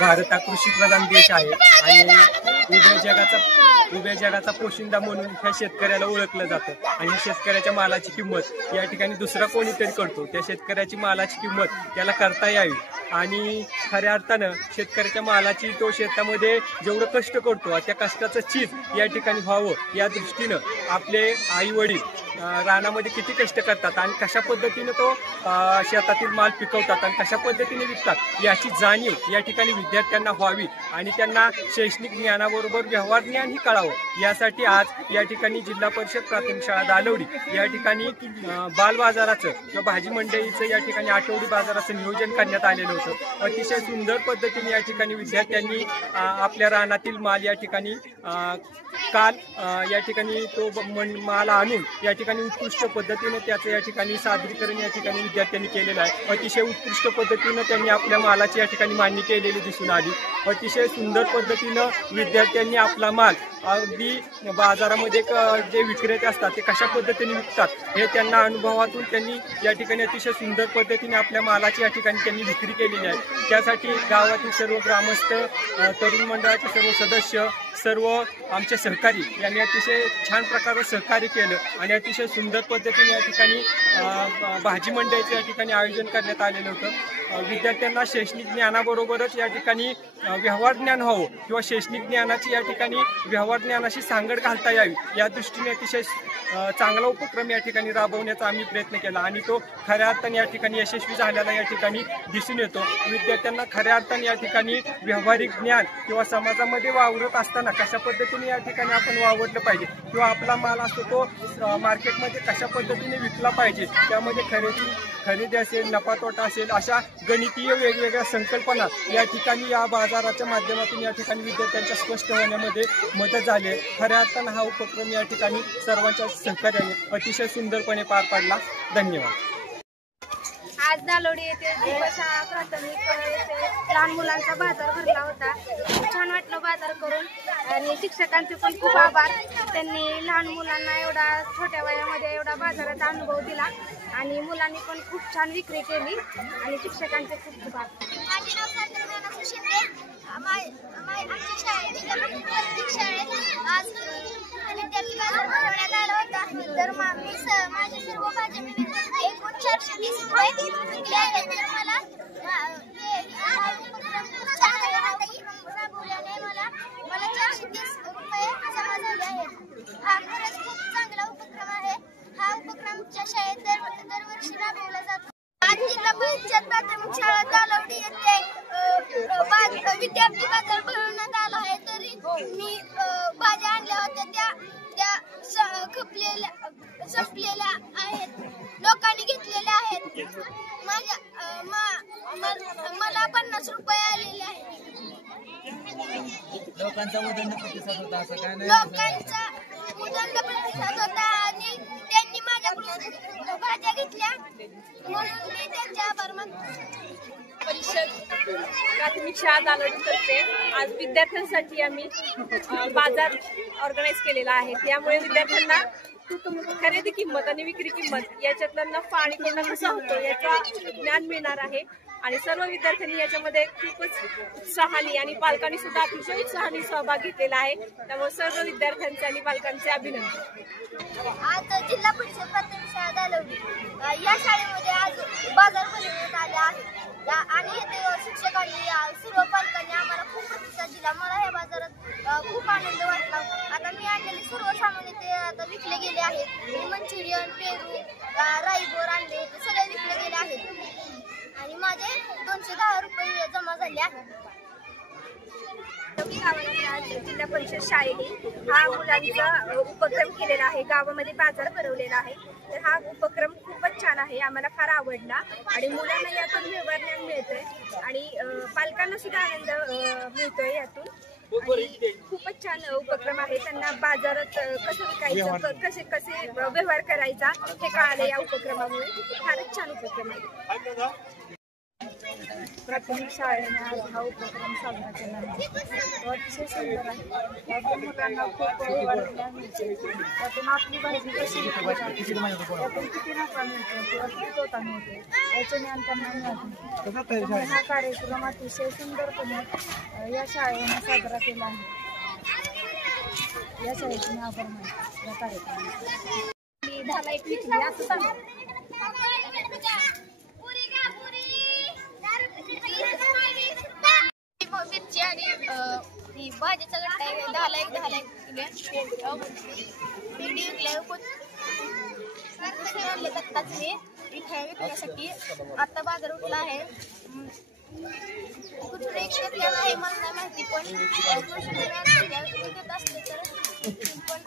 भारत हा कृषीप्रधान देश आहे आणि उभ्या जगाचा पोशिंदा म्हणून ह्या शेतकऱ्याला ओळखलं जातं आणि ह्या शेतकऱ्याच्या मालाची किंमत या ठिकाणी दुसरा कोणीतरी करतो। त्या शेतकऱ्याची मालाची किंमत त्याला करता यावी आणि खऱ्या अर्थानं शेतकऱ्याच्या मालाची तो शेतामध्ये जेवढं कष्ट करतो त्या कष्टाचं चीज या ठिकाणी व्हावं या दृष्टीनं आपले आई वडील रानामध्ये किती कष्ट करतात आणि कशा पद्धतीने तो शेतातील माल पिकवतात आणि कशा पद्धतीने विकतात याची जाणीव या ठिकाणी विद्यार्थ्यांना व्हावी आणि त्यांना शैक्षणिक ज्ञानाबरोबर व्यवहार ज्ञानही कळावं यासाठी आज या ठिकाणी जिल्हा परिषद प्राथमिक शाळा दालवडी या ठिकाणी बाल बाजाराचं किंवा भाजी मंडईचं या ठिकाणी आठवडी बाजाराचं नियोजन करण्यात आलेलं होतं। अतिशय सुंदर पद्धतीने या ठिकाणी विद्यार्थ्यांनी आपल्या रानातील माल या ठिकाणी काल या ठिकाणी तो माल आणून या ठिकाणी उत्कृष्ट पद्धतीने त्याचं या ठिकाणी सादरीकरण या ठिकाणी विद्यार्थ्यांनी केलेलं आहे। अतिशय उत्कृष्ट पद्धतीनं त्यांनी आपल्या मालाची या ठिकाणी मांडणी केलेली दिसून आली। अतिशय सुंदर पद्धतीनं विद्यार्थ्यांनी आपला माल अगदी बाजारामध्ये जे विक्रेते असतात ते कशा पद्धतीने विकतात हे त्यांना अनुभवातून त्यांनी या ठिकाणी अतिशय सुंदर पद्धतीने आपल्या मालाची या ठिकाणी त्यांनी विक्री केलेली आहे। त्यासाठी गावातील सर्व ग्रामस्थ, तरुण मंडळाचे सर्व सदस्य, सर्व आमचे सहकारी यांनी अतिशय छान प्रकारे सहकार्य केलं आणि अतिशय सुंदर पद्धतीने या ठिकाणी भाजी मंडईचं या ठिकाणी आयोजन करण्यात आलेलं होतं। विद्यार्थ्यांना शैक्षणिक ज्ञानाबरोबरच या ठिकाणी व्यवहार ज्ञान व्हावं किंवा शैक्षणिक ज्ञानाची या ठिकाणी व्यवहार ज्ञानाशी सांगड घालता यावी या दृष्टीने अतिशय चांगला उपक्रम या ठिकाणी राबवण्याचा आम्ही प्रयत्न केला आणि तो खऱ्या अर्थाने या ठिकाणी यशस्वी झालेला या ठिकाणी दिसून येतो। विद्यार्थ्यांना खऱ्या अर्थाने या ठिकाणी व्यावहारिक ज्ञान किंवा समाजामध्ये वावरत असताना कशा पद्धतीने या ठिकाणी आपण वावरलं पाहिजे किंवा आपला माल असतो तो मार्केटमध्ये कशा पद्धतीने विकला पाहिजे, त्यामध्ये खरेदी असेल, नफा तोटा असेल, अशा गणितीय वेगवेगळ्या संकल्पना या ठिकाणी या बाजाराच्या माध्यमातून या ठिकाणी विद्यार्थ्यांच्या स्पष्ट होण्यामध्ये मदत झाली आहे। खऱ्या अर्थानं हा उपक्रम या ठिकाणी सर्वांच्या सहकार्याने अतिशय सुंदरपणे पार पाडला। धन्यवाद। आज दालवडी येथे शाळा प्राथमिक येथे लहान मुलांचा बाजार भरला होता। खूप छान वाटलं बाजार करून आणि शिक्षकांचे पण खूप आभार। त्यांनी लहान मुलांना एवढा छोट्या वयामध्ये एवढा बाजाराचा अनुभव दिला आणि मुलांनी पण खूप छान विक्री केली आणि शिक्षकांचे खूप खूप आभार। माझे नाव सार्थक शिंदे। आमच्या शाळेत आज विद्यार्थी बाजार भरवण्यात आला होता। तर माझे सर्व भाज्या मी एकूण 430 रुपये विकले आहेत। तर मला राबवल्याने मला 430 रुपये जमा झाले आहेत। हा खरंच खूप चांगला उपक्रम आहे। हा उपक्रम आमच्या शाळेत दरवर्षी राबवला जातो। आज जिल्हा परिषद प्राथमिक शाळा दालवडी येथे विद्यार्थी बाजार भरवण्यात आला आहे। तरी मी भाज्या आणल्या होत्या त्या संपलेल्या आहेत, लोकांनी घेतलेल्या आहेत। मला 50 रुपये आलेले आहेत। लोकांचा उदंड प्रतिसाद होता असं काय नाही? लोकांचा उदंड प्रतिसाद होता आणि त्यांनी माझ्याकडून भाज्या घेतल्या म्हणून मी त्यांचे आभार मानतो। परिषद प्राथमिक शाळा दालवडीतर्फे आज विद्यार्थ्यांसाठी आम्ही बाजार ऑर्गनाईज केलेला आहे। त्यामुळे विद्यार्थ्यांना खरेदी किंमत आणि विक्री किंमत याच्यातला नफा आणि तोटा कसा होतो याचा ज्ञान मिळणार आहे आणि सर्व विद्यार्थ्यांनी याच्यामध्ये खूपच उत्साहाने आणि पालकांनी सुद्धा अतिशय उत्साहाने सहभाग घेतलेला आहे। त्यामुळे सर्व विद्यार्थ्यांचे आणि पालकांचे अभिनंदन। आज जिल्हा परिषद प्राथमिक शाळा दालवडी या शाळेमध्ये आज बाजार भरवण्यात आले आहे आणि येथे शिक्षकांनी सर्व पालकांनी आम्हाला खूप प्रतिसाद दिला। मला या बाजारात खूप आनंद वाटला। आता मी आणलेले सर्व सामान इथे आता विकले गेले आहेत। मंचुरियन, पेरू, राईबोर आणले ते सगळे विकले गेले आहेत आणि माझे 210 रुपये जमा झाले आहेत। जिल्हा परिषद शाळेने हा मुलांचा उपक्रम केलेला आहे। गावामध्ये बाजार भरवलेला आहे। तर हा उपक्रम खूपच छान आहे, आम्हाला फार आवडला आणि मुलांना यातून व्यवहार ज्ञान मिळतंय आणि पालकांना सुद्धा आनंद मिळतोय यातून। खूपच छान उपक्रम आहे। त्यांना बाजारात कसं विकायचं, कसे व्यवहार करायचा हे कळालं या उपक्रमामुळे। फारच छान उपक्रम आहे। प्राथमिक शाळेने आज हा उपक्रम साजरा केला आहे. तो अतिशय सुंदर आहे. त्यातून मुलांना खूप वाटल्या मिळते. त्यातून आपली भाजी कशी विकली जाते, त्यातून किती नफा मिळतो किंवा किती तोटा मिळतो याचे ज्ञान त्यांना मिळते. हा कार्यक्रम अतिशय सुंदरपणे या शाळेने साजरा केला आहे. या शाळेचे मी आभार मानते या कार्यक्रमासाठी. मी 10ला 1 विकली असं सांगा. मिरची आणि भाजीचा गट्टा आहे 10ला 1 भेंडी विकल्या आणले आत्ताच मी विकण्यासाठी. आत्ता बाजार उठला आहे. कुठून एक घेतलेला आहे मला नाही माहिती, पण घेत असते तर पण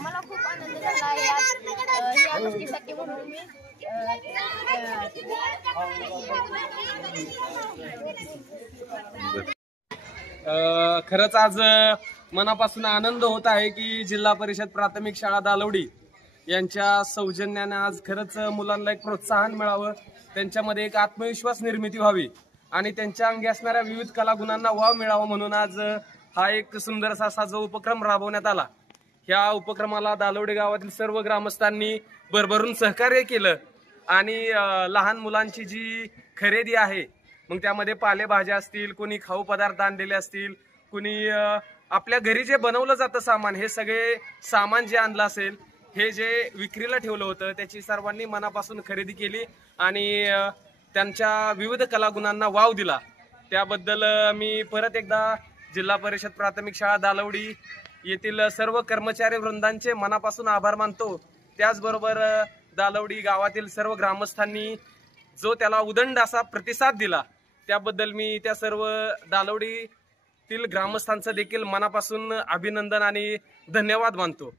मला खूप आनंद झाला आहे आज या गोष्टीसाठी. म्हणून मी खरंच आज मनापासून आनंद होत आहे की जिल्हा परिषद प्राथमिक शाळा दालवडी यांच्या सौजन्याने आज खरंच मुलांना एक प्रोत्साहन मिळावं, त्यांच्यामध्ये एक आत्मविश्वास निर्मिती व्हावी आणि त्यांच्या अंगी असणाऱ्या विविध कलागुणांना वाव मिळावा म्हणून आज हा एक सुंदरसा असा जो उपक्रम राबवण्यात आला. ह्या उपक्रमाला दालवडी गावातील सर्व ग्रामस्थांनी भरभरून सहकार्य केलं आणि लहान मुलांची जी खरेदी आहे मग त्यामध्ये पालेभाज्या असतील, कोणी खाऊ पदार्थ आणलेले असतील, कोणी आपल्या घरी जे बनवलं जातं सामान, हे सगळे सामान जे आणलं असेल हे जे विक्रीला ठेवलं होतं त्याची सर्वांनी मनापासून खरेदी केली आणि त्यांच्या विविध कलागुणांना वाव दिला. त्याबद्दल मी परत एकदा जिल्हा परिषद प्राथमिक शाळा दालवडी येथील सर्व कर्मचारी वृंदांचे मनापासून आभार मानतो. त्याचबरोबर दालवडी गावातील सर्व ग्रामस्थांनी जो त्याला उदंड असा प्रतिसाद दिला त्याबद्दल मी त्या सर्व दालवडीतील ग्रामस्थांचं देखील मनापासून अभिनंदन आणि धन्यवाद मानतो.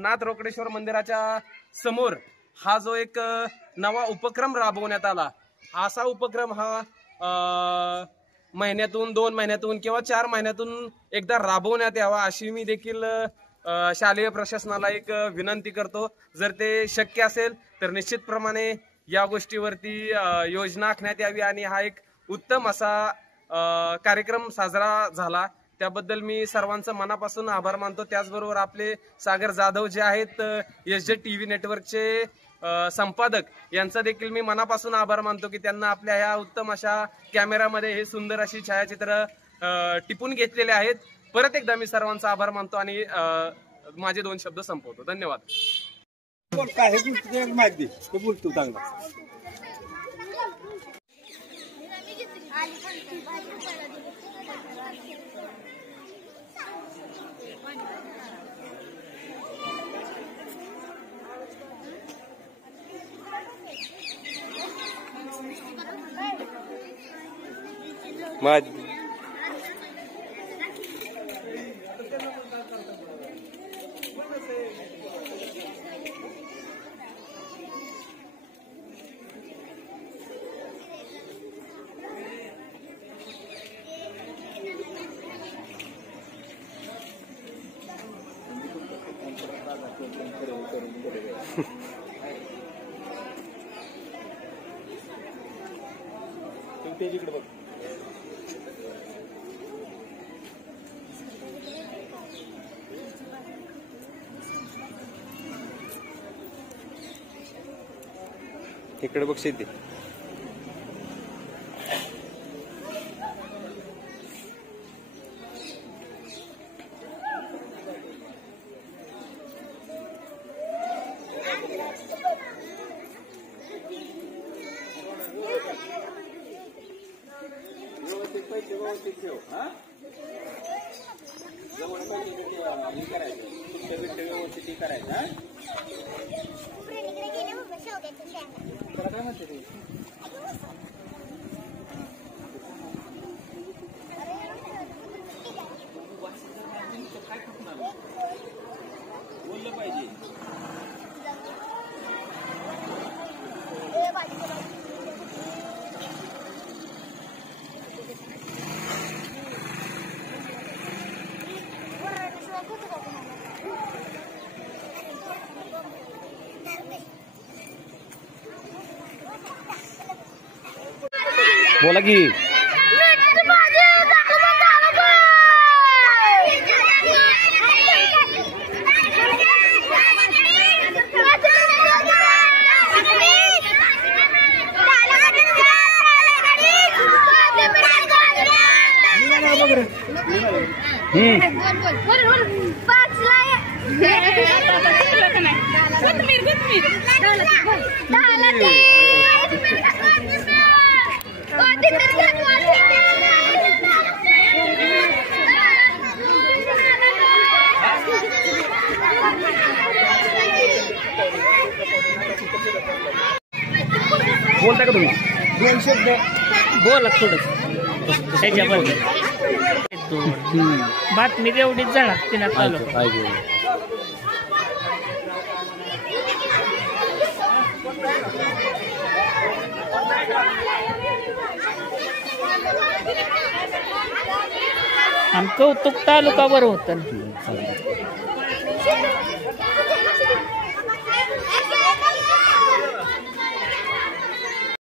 नाथ रोकडेश्वर मंदिराच्या समोर हा जो एक नवा उपक्रम राबवण्यात आला, असा उपक्रम हा महिन्यातून 2 महिन्यातून किंवा 4 महिन्यातून एकदा राबवण्यात यावा अशी मी देखील शालेय प्रशासनाला एक विनंती करतो. जर ते शक्य असेल तर निश्चितप्रमाणे या गोष्टीवरती योजना आखण्यात यावी आणि हा एक उत्तम असा कार्यक्रम साजरा झाला त्याबद्दल मी सर्वांचं मनापासून आभार मानतो. त्याचबरोबर आपले सागर जाधव जे आहेत SJ TV नेटवर्कचे संपादक यांचा देखील मी मनापासून आभार मानतो की त्यांना आपल्या ह्या उत्तम अशा कॅमेरामध्ये हे सुंदर अशी छायाचित्र टिपून घेतलेले आहेत. परत एकदा मी सर्वांचा आभार मानतो आणि माझे 2 शब्द संपवतो. धन्यवाद. इकडे बघ शेती. बोला की. बोलता का तुम्ही? 2 शब्द बोला थोडं त्याच्याबद्दल. बातमी एवढीच जाणार तिला चालू. आणि कौतुक तालुका बरं होतं.